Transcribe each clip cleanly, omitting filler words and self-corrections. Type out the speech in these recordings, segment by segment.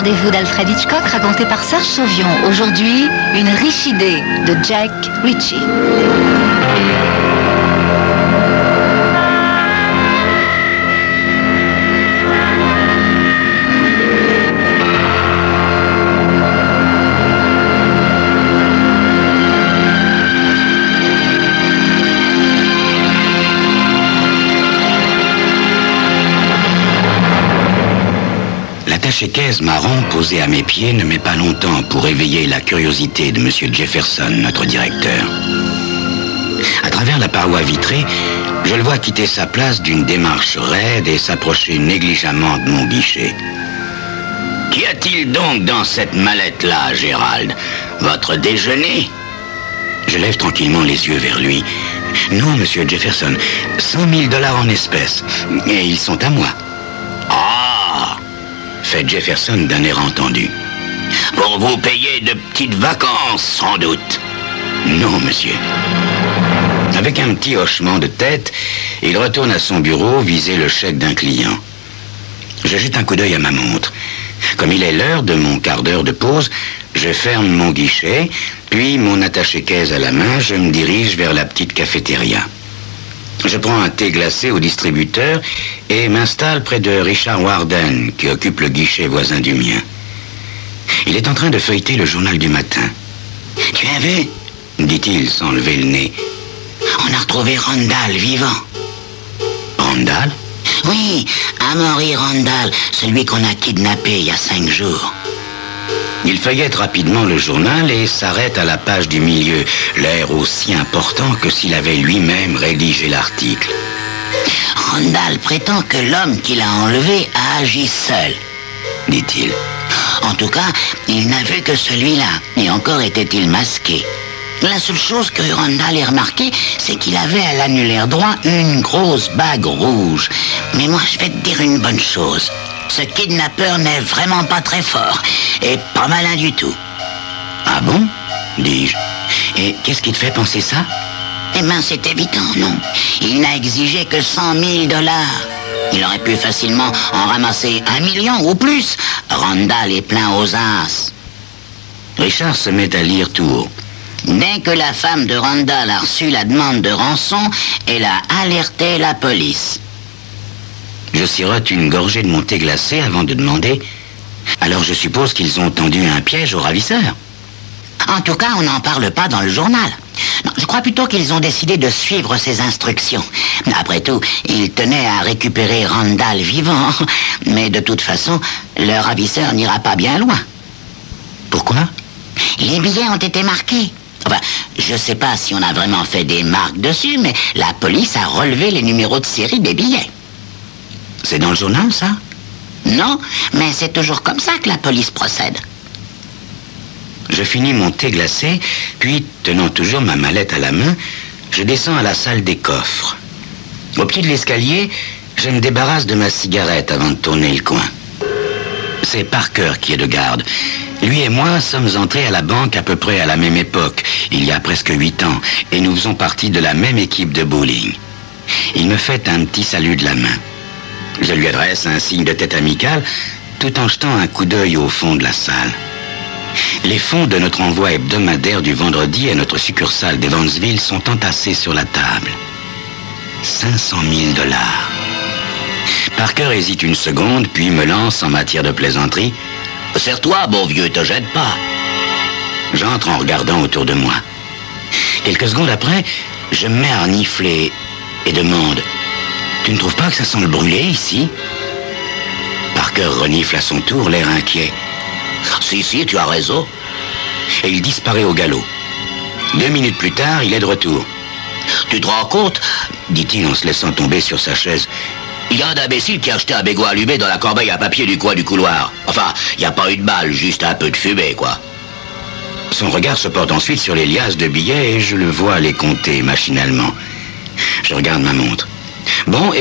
rendez-vous d'Alfred Hitchcock raconté par Serge Sauvion. Aujourd'hui, une riche idée de Jack Ritchie. L'attaché-caisse marron posé à mes pieds ne met pas longtemps pour éveiller la curiosité de M. Jefferson, notre directeur. À travers la paroi vitrée, je le vois quitter sa place d'une démarche raide et s'approcher négligemment de mon guichet. « Qu'y a-t-il donc dans cette mallette-là, Gérald? Votre déjeuner ?» Je lève tranquillement les yeux vers lui. « Non, Monsieur Jefferson, 100 000 $ en espèces, et ils sont à moi. » Fait Jefferson d'un air entendu. Pour vous payer de petites vacances, sans doute. Non, monsieur. Avec un petit hochement de tête, il retourne à son bureau viser le chèque d'un client. Je jette un coup d'œil à ma montre. Comme il est l'heure de mon quart d'heure de pause, je ferme mon guichet, puis mon attaché-caisse à la main, je me dirige vers la petite cafétéria. Je prends un thé glacé au distributeur et m'installe près de Richard Warden, qui occupe le guichet voisin du mien. Il est en train de feuilleter le journal du matin. « Tu as vu ?» dit-il sans lever le nez. « On a retrouvé Randall vivant. » Randall? Oui, Amory Randall, celui qu'on a kidnappé il y a 5 jours. Il feuillette rapidement le journal et s'arrête à la page du milieu, l'air aussi important que s'il avait lui-même rédigé l'article. Randall prétend que l'homme qu'il a enlevé a agi seul, dit-il. En tout cas, il n'a vu que celui-là, et encore était-il masqué. La seule chose que Randall ait remarqué, c'est qu'il avait à l'annulaire droit une grosse bague rouge. Mais moi, je vais te dire une bonne chose. Ce kidnappeur n'est vraiment pas très fort, et pas malin du tout. Ah bon? Dis-je. Et qu'est-ce qui te fait penser ça? Eh ben, c'est évident, non? Il n'a exigé que 100 000 $. Il aurait pu facilement en ramasser 1 million ou plus. Randall est plein aux as. Richard se met à lire tout haut. Dès que la femme de Randall a reçu la demande de rançon, elle a alerté la police. Je sirote une gorgée de mon thé glacé avant de demander « Alors je suppose qu'ils ont tendu un piège aux ravisseurs ?» En tout cas, on n'en parle pas dans le journal. Non, je crois plutôt qu'ils ont décidé de suivre ses instructions. Après tout, ils tenaient à récupérer Randall vivant. Mais de toute façon, le ravisseur n'ira pas bien loin. Pourquoi? Les billets ont été marqués. Enfin, je ne sais pas si on a vraiment fait des marques dessus, mais la police a relevé les numéros de série des billets. C'est dans le journal, ça? Non, mais c'est toujours comme ça que la police procède. Je finis mon thé glacé, puis, tenant toujours ma mallette à la main, je descends à la salle des coffres. Au pied de l'escalier, je me débarrasse de ma cigarette avant de tourner le coin. C'est Parker qui est de garde. Lui et moi sommes entrés à la banque à peu près à la même époque, il y a presque 8 ans, et nous faisons partie de la même équipe de bowling. Il me fait un petit salut de la main. Je lui adresse un signe de tête amical, tout en jetant un coup d'œil au fond de la salle. Les fonds de notre envoi hebdomadaire du vendredi à notre succursale d'Evansville sont entassés sur la table. 500 000 $. Parker hésite une seconde, puis me lance en matière de plaisanterie. « Serre-toi, bon vieux, te jette pas. » J'entre en regardant autour de moi. Quelques secondes après, je me mets à renifler et demande « Tu ne trouves pas que ça sent le brûlé ici ?» Parker renifle à son tour, l'air inquiet. « Si, tu as raison. » Et il disparaît au galop. 2 minutes plus tard, il est de retour. « Tu te rends compte ?» dit-il en se laissant tomber sur sa chaise. « Il y a un imbécile qui a acheté un bégot allumé dans la corbeille à papier du coin du couloir. Enfin, il n'y a pas eu de balle, juste un peu de fumée, quoi. » Son regard se porte ensuite sur les liasses de billets et je le vois les compter machinalement. Je regarde ma montre. Bon,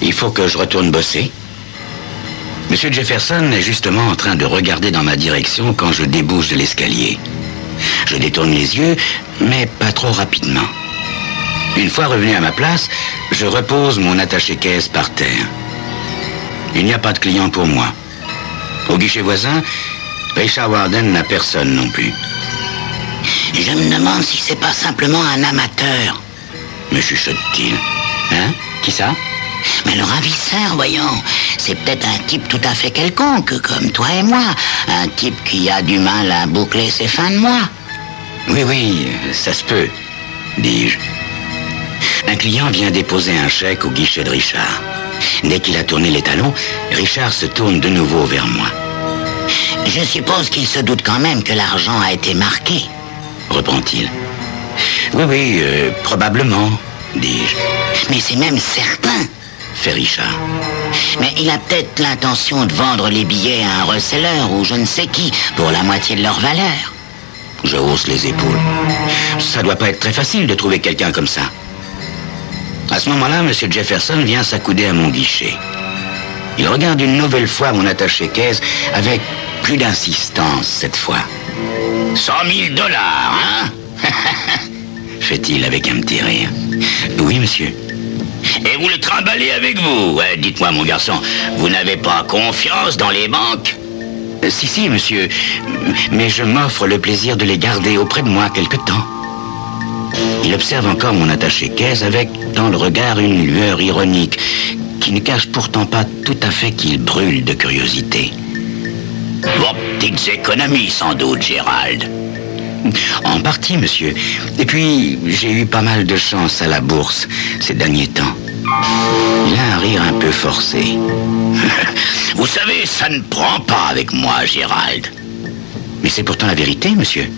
il faut que je retourne bosser. Monsieur Jefferson est justement en train de regarder dans ma direction quand je débouche de l'escalier. Je détourne les yeux, mais pas trop rapidement. Une fois revenu à ma place, je repose mon attaché-caisse par terre. Il n'y a pas de client pour moi. Au guichet voisin, Richard Warden n'a personne non plus. Je me demande si c'est pas simplement un amateur. Me chuchote-t-il. Hein? Qui ça? Mais le ravisseur, voyons, c'est peut-être un type tout à fait quelconque, comme toi et moi. Un type qui a du mal à boucler ses fins de mois. Oui, ça se peut, dis-je. Un client vient déposer un chèque au guichet de Richard. Dès qu'il a tourné les talons, Richard se tourne de nouveau vers moi. Je suppose qu'il se doute quand même que l'argent a été marqué, reprend-il. Oui, probablement, dis-je. Mais c'est même certain, fait Richard. Mais il a peut-être l'intention de vendre les billets à un receleur ou je ne sais qui pour la moitié de leur valeur. Je hausse les épaules. Ça doit pas être très facile de trouver quelqu'un comme ça. À ce moment-là, M. Jefferson vient s'accouder à mon guichet. Il regarde une nouvelle fois mon attaché-caisse avec plus d'insistance cette fois. 100 000 $, hein? Fait-il avec un petit rire. Oui, monsieur. Et vous le trimballez avec vous? Dites-moi, mon garçon, vous n'avez pas confiance dans les banques? Si, monsieur. Mais je m'offre le plaisir de les garder auprès de moi quelque temps. Il observe encore mon attaché-caisse avec, dans le regard, une lueur ironique qui ne cache pourtant pas tout à fait qu'il brûle de curiosité. Vos petites économies, sans doute, Gérald. En partie, monsieur. Et puis, j'ai eu pas mal de chance à la bourse ces derniers temps. Il a un rire un peu forcé. Vous savez, ça ne prend pas avec moi, Gérald. Mais c'est pourtant la vérité, monsieur.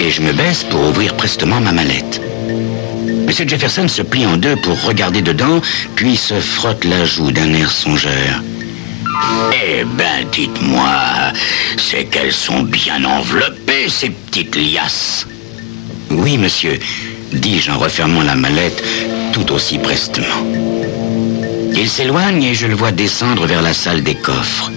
Et je me baisse pour ouvrir prestement ma mallette. Monsieur Jefferson se plie en deux pour regarder dedans, puis se frotte la joue d'un air songeur. Eh ben, dites-moi, c'est qu'elles sont bien enveloppées, ces petites liasses. Oui, monsieur, dis-je en refermant la mallette tout aussi prestement. Il s'éloigne et je le vois descendre vers la salle des coffres.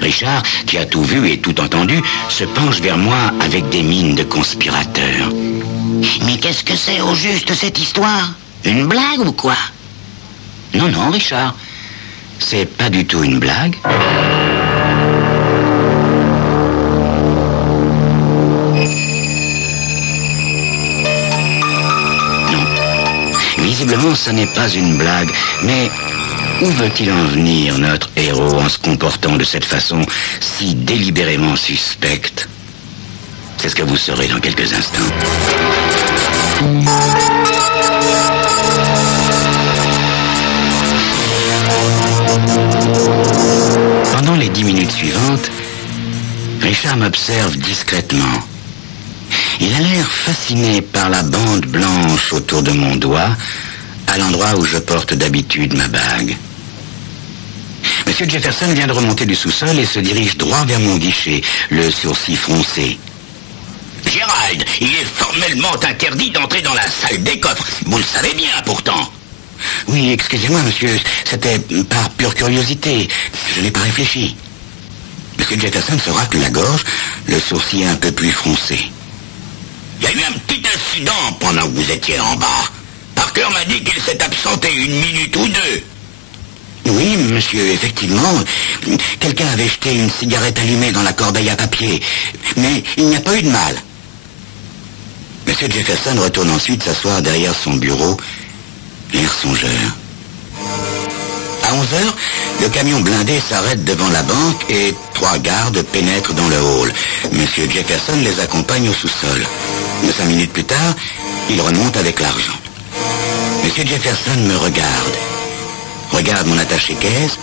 Richard, qui a tout vu et tout entendu, se penche vers moi avec des mines de conspirateur. Mais qu'est-ce que c'est au juste cette histoire? Une blague ou quoi? Non, Richard. C'est pas du tout une blague. Non. Visiblement, ce n'est pas une blague, mais où veut-il en venir, notre héros, en se comportant de cette façon si délibérément suspecte? C'est ce que vous saurez dans quelques instants. Pendant les 10 minutes suivantes, Richard m'observe discrètement. Il a l'air fasciné par la bande blanche autour de mon doigt, à l'endroit où je porte d'habitude ma bague. Monsieur Jefferson vient de remonter du sous-sol et se dirige droit vers mon guichet, le sourcil froncé. Gérald, il est formellement interdit d'entrer dans la salle des coffres. Vous le savez bien, pourtant. Oui, excusez-moi, monsieur. C'était par pure curiosité. Je n'ai pas réfléchi. Monsieur Jefferson se racle la gorge, le sourcil un peu plus froncé. Il y a eu un petit incident pendant que vous étiez en bas. Parker m'a dit qu'il s'est absenté 1 minute ou 2. Oui, monsieur, effectivement. Quelqu'un avait jeté une cigarette allumée dans la corbeille à papier. Mais il n'y a pas eu de mal. Monsieur Jefferson retourne ensuite s'asseoir derrière son bureau, l'air songeur. À 11h, le camion blindé s'arrête devant la banque et 3 gardes pénètrent dans le hall. Monsieur Jefferson les accompagne au sous-sol. 5 minutes plus tard, il remonte avec l'argent. Monsieur Jefferson me regarde mon attaché-caisse,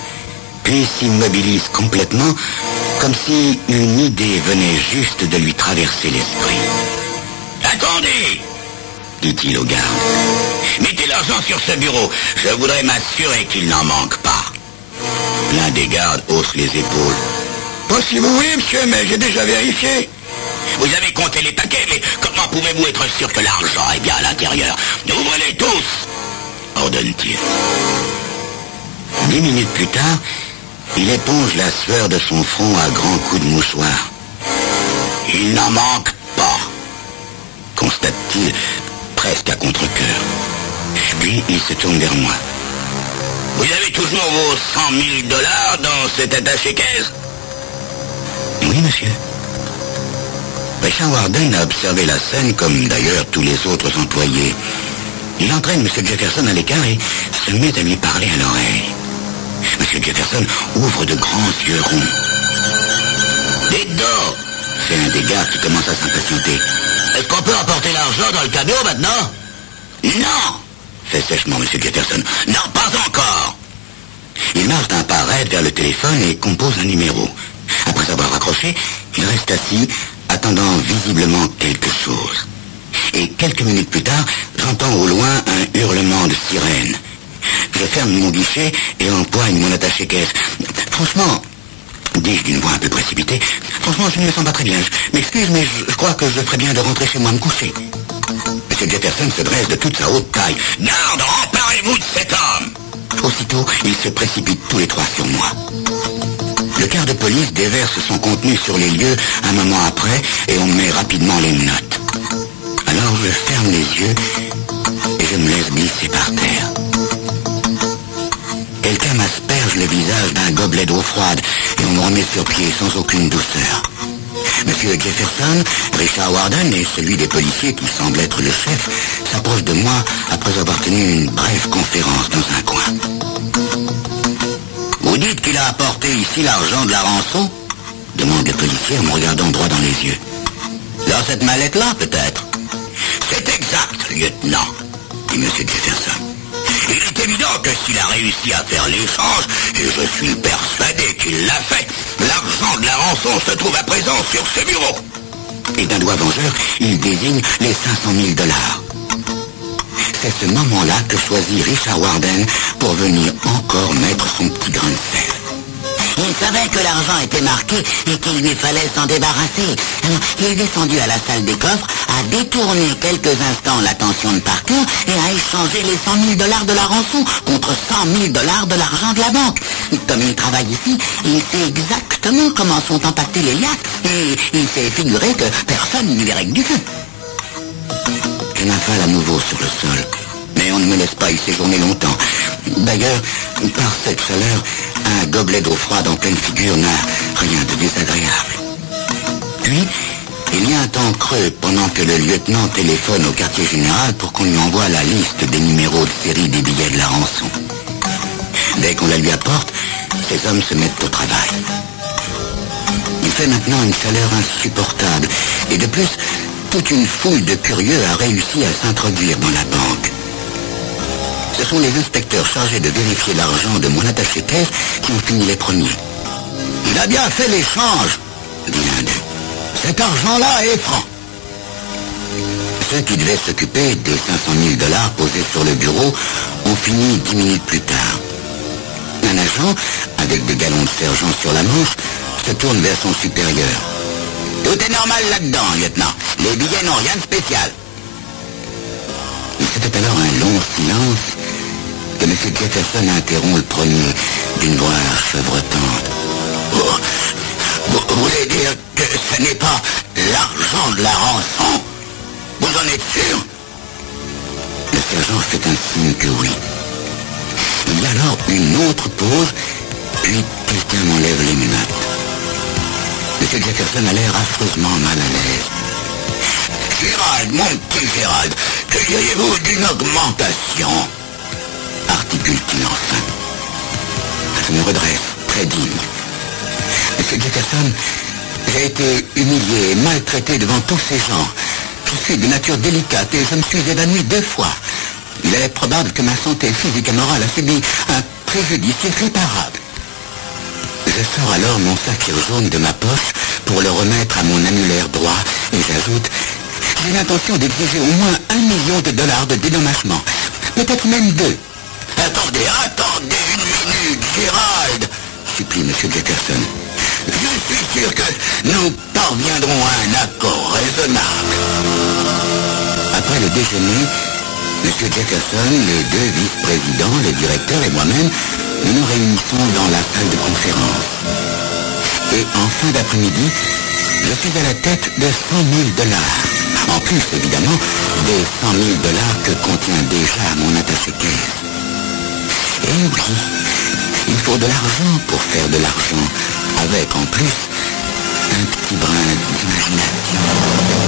puis s'immobilise complètement, comme si une idée venait juste de lui traverser l'esprit. « Attendez !» dit-il au garde. « Mettez l'argent sur ce bureau. Je voudrais m'assurer qu'il n'en manque pas. » L'un des gardes hausse les épaules. « Pas si vous voulez, monsieur, mais j'ai déjà vérifié. » « Vous avez compté les paquets, mais comment pouvez-vous être sûr que l'argent est bien à l'intérieur? Ouvrez-les tous !» ordonne-t-il. 10 minutes plus tard, il éponge la sueur de son front à grands coups de mouchoir. « Il n'en manque pas !» constate-t-il, presque à contre-cœur. Puis il se tourne vers moi. « Vous avez toujours vos 100 000 $ dans cet attaché-caisse ?» monsieur. Richard Warden a observé la scène comme d'ailleurs tous les autres employés. Il entraîne M. Jefferson à l'écart et se met à lui parler à l'oreille. M. Jefferson ouvre de grands yeux ronds. Dites donc, c'est un des gars qui commence à s'impatienter. Est-ce qu'on peut apporter l'argent dans le camion maintenant? Non, fait sèchement M. Jefferson. Non, pas encore. Il marche d'un pas raide vers le téléphone et compose un numéro. Après avoir raccroché, il reste assis, attendant visiblement quelque chose. Et quelques minutes plus tard, j'entends au loin un hurlement de sirène. Je ferme mon guichet et empoigne mon attaché-caisse. Franchement, dis-je d'une voix un peu précipitée, franchement, je ne me sens pas très bien. Je m'excuse, mais je crois que je ferais bien de rentrer chez moi me coucher. M. Jefferson se dresse de toute sa haute taille. Garde, emparez-vous de cet homme! Aussitôt, ils se précipitent tous les trois sur moi. Le quart de police déverse son contenu sur les lieux un moment après et on met rapidement les menottes. Alors je ferme les yeux et je me laisse glisser par terre. Quelqu'un m'asperge le visage d'un gobelet d'eau froide et on me remet sur pied sans aucune douceur. Monsieur Jefferson, Richard Warden et celui des policiers qui semble être le chef s'approchent de moi après avoir tenu une brève conférence dans un coin. Vous dites qu'il a apporté ici l'argent de la rançon? Demande le policier en me regardant droit dans les yeux. Dans cette mallette-là, peut-être? C'est exact, lieutenant, dit M. Jefferson. Il est évident que s'il a réussi à faire l'échange, et je suis persuadé qu'il l'a fait, l'argent de la rançon se trouve à présent sur ce bureau. Et d'un doigt vengeur, il désigne les 500 000 $. C'est ce moment-là que choisit Richard Warden pour venir encore mettre son petit grain de sel. Il savait que l'argent était marqué et qu'il lui fallait s'en débarrasser. Alors, il est descendu à la salle des coffres, a détourné quelques instants l'attention de Parker et a échangé les 100 000 $ de la rançon contre 100 000 $ de l'argent de la banque. Comme il travaille ici, il sait exactement comment sont empaquetées les liasses et il s'est figuré que personne n'y verrait que du feu. Je m'affale à nouveau sur le sol, mais on ne me laisse pas y séjourner longtemps. D'ailleurs, par cette chaleur, un gobelet d'eau froide en pleine figure n'a rien de désagréable. Puis, il y a un temps creux pendant que le lieutenant téléphone au quartier général pour qu'on lui envoie la liste des numéros de série des billets de la rançon. Dès qu'on la lui apporte, ces hommes se mettent au travail. Il fait maintenant une chaleur insupportable, et de plus, toute une foule de curieux a réussi à s'introduire dans la banque. Ce sont les inspecteurs chargés de vérifier l'argent de mon attaché-caisse qui ont fini les premiers. Il a bien fait l'échange, dit l'un d'eux. Cet argent-là est franc. Ceux qui devaient s'occuper des 500 000 $ posés sur le bureau ont fini 10 minutes plus tard. Un agent, avec des galons de sergent sur la manche, se tourne vers son supérieur. Tout est normal là-dedans, lieutenant. Les billets n'ont rien de spécial. C'était alors un long silence que M. Jefferson interrompt le premier d'une voix chevrotante. Vous voulez dire que ce n'est pas l'argent de la rançon? Vous en êtes sûr? Le sergent fait un signe que oui. Il y a alors une autre pause, puis quelqu'un m'enlève les menottes. M. Jefferson a l'air affreusement mal à l'aise. Gérald, mon petit Gérald, que diriez-vous d'une augmentation? Articule-t-il enfin. Je me redresse, très digne. Monsieur Jefferson, j'ai été humilié et maltraité devant tous ces gens. Je suis de nature délicate et je me suis évanoui 2 fois. Il est probable que ma santé physique et morale a subi un préjudice irréparable. Je sors alors mon saphir jaune de ma poche pour le remettre à mon annulaire droit et j'ajoute: j'ai l'intention d'exiger au moins $1 million de dédommagement. Peut-être même 2. Attendez une minute, Gérald, supplie M. Jefferson. Je suis sûr que nous parviendrons à un accord raisonnable. Après le déjeuner, M. Jefferson, les 2 vice-présidents, le directeur et moi-même, nous nous réunissons dans la salle de conférence. Et en fin d'après-midi, je suis à la tête de 100 000 $. En plus, évidemment, des 100 000 $ que contient déjà mon attaché-caisse. Et oui, il faut de l'argent pour faire de l'argent, avec en plus un petit brin d'imagination.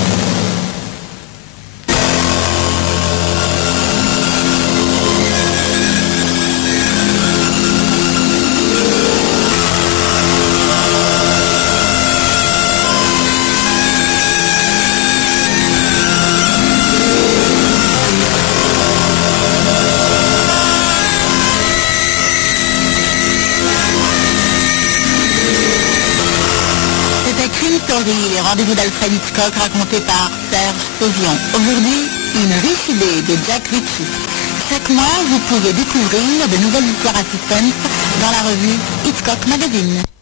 Crime Story, les rendez-vous d'Alfred Hitchcock racontés par Serge Sauvion. Aujourd'hui, une riche idée de Jack Ritchie. Chaque mois, vous pouvez découvrir de nouvelles histoires à suspense dans la revue Hitchcock Magazine.